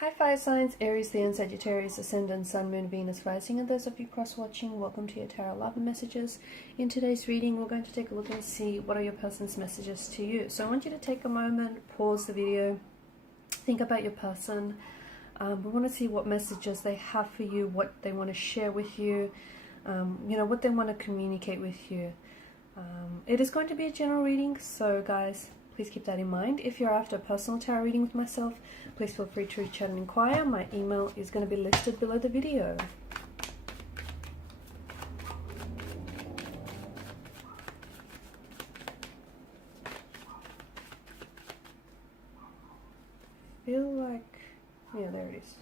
Hi fire signs, Aries, Leo, Sagittarius, Ascendant, Sun, Moon, Venus, Rising, and those of you cross-watching, welcome to your Tarot Love Messages. In today's reading, we're going to take a look and see what are your person's messages to you. So I want you to take a moment, pause the video, think about your person. We want to see what messages they have for you, what they want to share with you, what they want to communicate with you. It is going to be a general reading, so guys, please keep that in mind. If you're after a personal tarot reading with myself, please feel free to reach out and inquire. My email is going to be listed below the video. Feel like, yeah, there it is.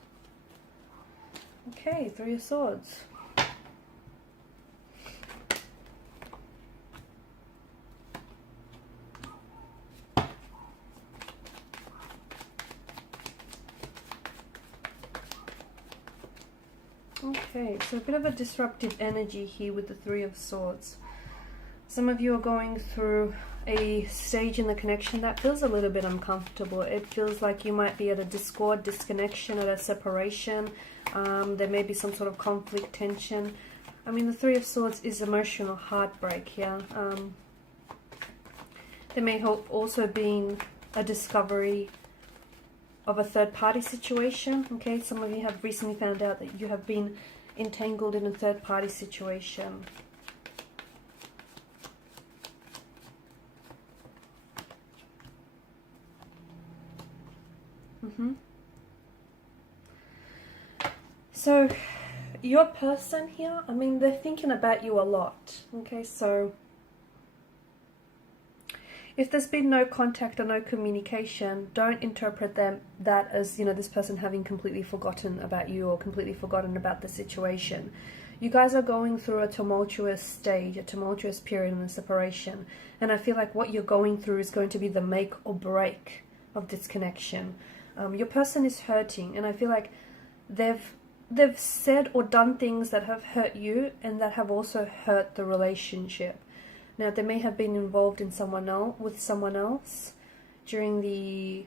Okay, Three of Swords. Okay, so a bit of a disruptive energy here with the Three of Swords. Some of you are going through a stage in the connection that feels a little bit uncomfortable. It feels like you might be at a discord, disconnection, at a separation. There may be some sort of conflict, tension. I mean, the Three of Swords is emotional heartbreak here. There may have also been a discovery of a third-party situation. Okay, some of you have recently found out that you have been entangled in a third-party situation. So your person here, I mean, they're thinking about you a lot. Okay, so if there's been no contact or no communication, don't interpret that as, this person having completely forgotten about you or completely forgotten about the situation. You guys are going through a tumultuous stage, a tumultuous period in the separation. And I feel like what you're going through is going to be the make or break of this connection. Your person is hurting, and I feel like they've said or done things that have hurt you and that have also hurt the relationship. Now, they may have been involved in with someone else during the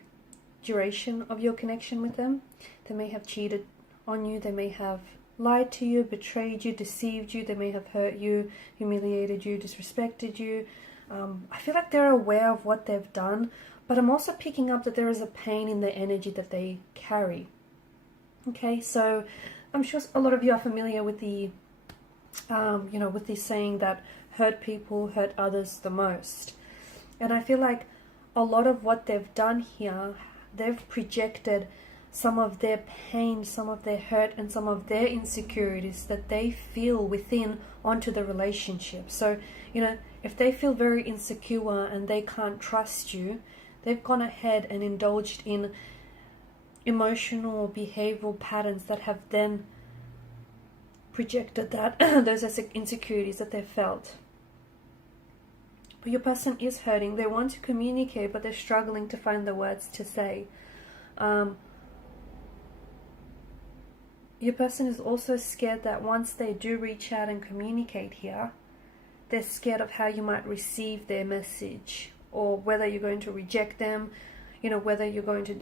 duration of your connection with them. They may have cheated on you. They may have lied to you, betrayed you, deceived you. They may have hurt you, humiliated you, disrespected you. I feel like they're aware of what they've done, but I'm also picking up that there is a pain in the energy that they carry. Okay, so I'm sure a lot of you are familiar with the, with the saying that hurt people hurt others the most. And I feel like a lot of what they've done here, they've projected some of their pain, some of their hurt, and some of their insecurities that they feel within onto the relationship. So, if they feel very insecure and they can't trust you, they've gone ahead and indulged in emotional behavioral patterns that have then projected that those are insecurities that they felt. But your person is hurting. They want to communicate, but they're struggling to find the words to say. Your person is also scared that once they do reach out and communicate here, they're scared of how you might receive their message, or whether you're going to reject them, whether you're going to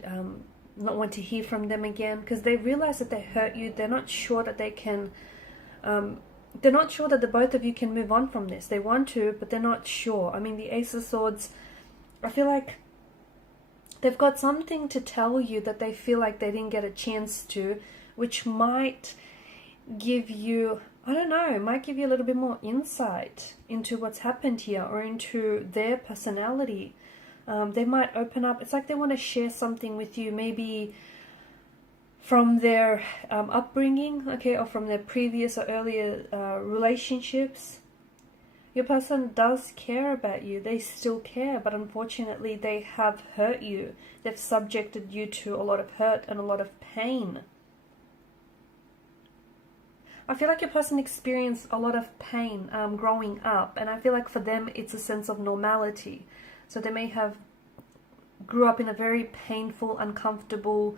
not want to hear from them again, because they realize that they hurt you. They're not sure that they can, they're not sure that the both of you can move on from this. They want to, but they're not sure. I mean, the Ace of Swords, I feel like they've got something to tell you that they feel like they didn't get a chance to, which might give you, I don't know, might give you a little bit more insight into what's happened here, or into their personality. They might open up. It's like they want to share something with you, maybe from their upbringing, okay, or from their previous or earlier relationships. Your person does care about you. They still care, but unfortunately they have hurt you. They've subjected you to a lot of hurt and a lot of pain. I feel like your person experienced a lot of pain growing up, and I feel like for them it's a sense of normality. So they may have grew up in a very painful, uncomfortable,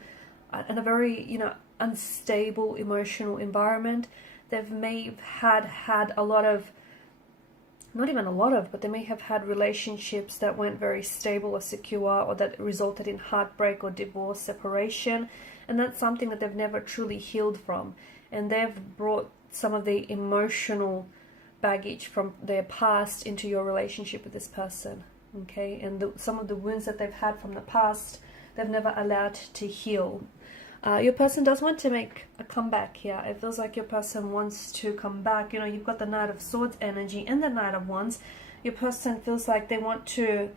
and a very, unstable emotional environment. They may have had a lot of not even a lot of, but they may have had relationships that weren't very stable or secure, or that resulted in heartbreak or divorce, separation, and that's something that they've never truly healed from, and they've brought some of the emotional baggage from their past into your relationship with this person, okay? And some of the wounds that they've had from the past, they've never allowed to heal. Your person does want to make a comeback here. It feels like your person wants to come back. You know, you've got the Knight of Swords energy and the Knight of Wands. Your person feels like they want to...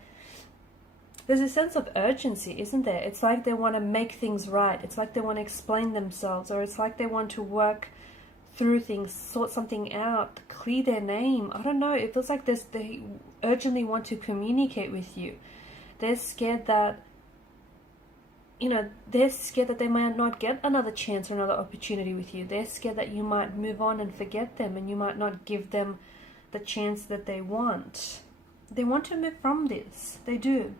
There's a sense of urgency, isn't there? It's like they want to make things right. It's like they want to explain themselves, or it's like they want to work through things, sort something out, clear their name. I don't know. It feels like they urgently want to communicate with you. They're scared that... You know, they're scared that they might not get another chance or another opportunity with you. They're scared that you might move on and forget them, and you might not give them the chance that they want. They want to move from this. They do.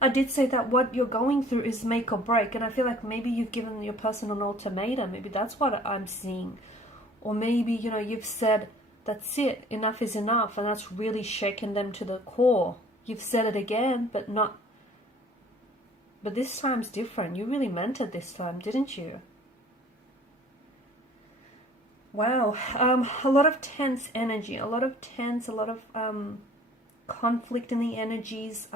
I did say that what you're going through is make or break, and I feel like maybe you've given your person an ultimatum. Maybe that's what I'm seeing. Or maybe, you know, you've said, that's it, enough is enough, and that's really shaken them to the core. You've said it again, but this time's different. You really meant it this time, didn't you? Wow. A lot of tense energy. A lot of conflict in the energies.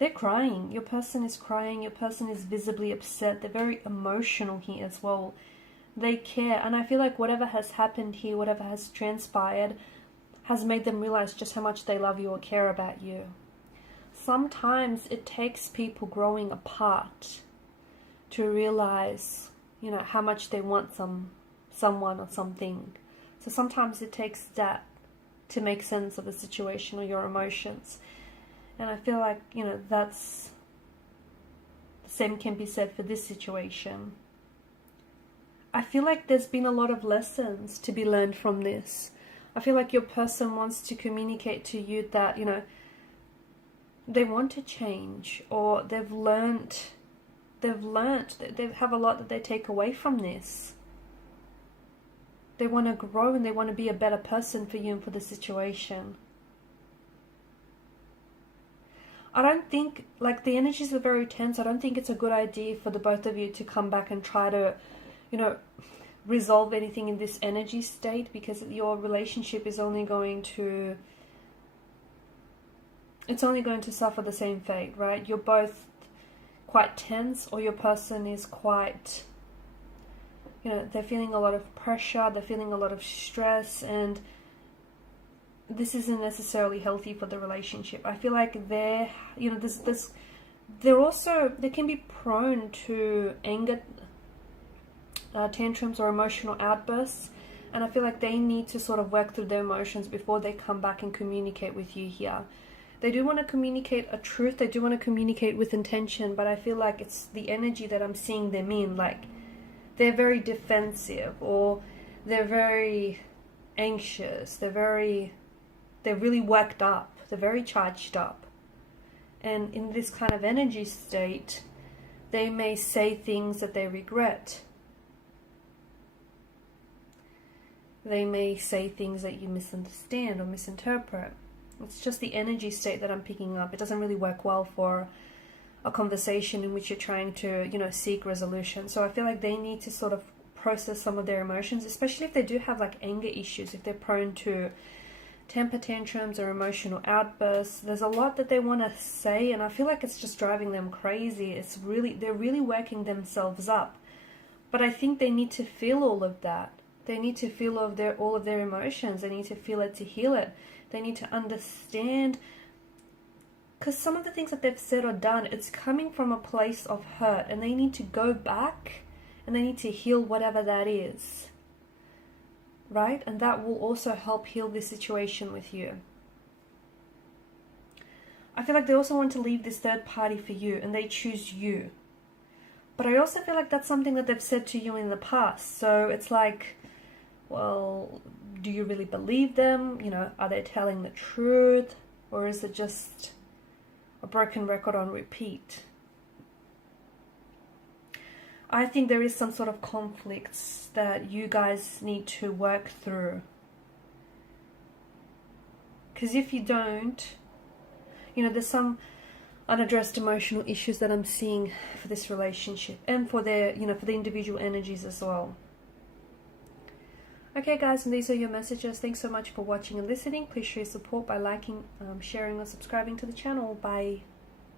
They're crying. Your person is crying. Your person is visibly upset. They're very emotional here as well. They care. And I feel like whatever has happened here, whatever has transpired, has made them realize just how much they love you or care about you. Sometimes it takes people growing apart to realize, you know, how much they want someone or something. So sometimes it takes that to make sense of a situation or your emotions. And I feel like, you know, that's the same can be said for this situation. I feel like there's been a lot of lessons to be learned from this. I feel like your person wants to communicate to you that, you know, they want to change, or they have a lot that they take away from this. They want to grow and they want to be a better person for you and for the situation. I don't think, like, the energies are very tense. I don't think it's a good idea for the both of you to come back and try to, you know, resolve anything in this energy state, because your relationship is only going to... It's only going to suffer the same fate, right? You're both quite tense, or your person is quite, you know, they're feeling a lot of pressure, they're feeling a lot of stress, and this isn't necessarily healthy for the relationship. I feel like they're, you know, they can be prone to anger, tantrums or emotional outbursts, and I feel like they need to sort of work through their emotions before they come back and communicate with you here. They do want to communicate a truth, they do want to communicate with intention, but I feel like it's the energy that I'm seeing them in, like they're very defensive, or they're very anxious, they're really worked up, they're very charged up. And in this kind of energy state, they may say things that they regret. They may say things that you misunderstand or misinterpret. It's just the energy state that I'm picking up. It doesn't really work well for a conversation in which you're trying to, you know, seek resolution. So I feel like they need to sort of process some of their emotions, especially if they do have like anger issues, if they're prone to temper tantrums or emotional outbursts. There's a lot that they want to say, and I feel like it's just driving them crazy. They're really working themselves up. But I think they need to feel all of that. They need to feel all of their emotions. They need to feel it to heal it. They need to understand, because some of the things that they've said or done, it's coming from a place of hurt, and they need to go back and they need to heal whatever that is, right? And that will also help heal this situation with you. I feel like they also want to leave this third party for you, and they choose you. But I also feel like that's something that they've said to you in the past. So it's like, well, do you really believe them? You know, are they telling the truth? Or is it just a broken record on repeat? I think there is some sort of conflicts that you guys need to work through. Because if you don't, you know, there's some unaddressed emotional issues that I'm seeing for this relationship, and for their, you know, for the individual energies as well. Okay guys, and these are your messages. Thanks so much for watching and listening. Please show your support by liking, sharing or subscribing to the channel. Bye.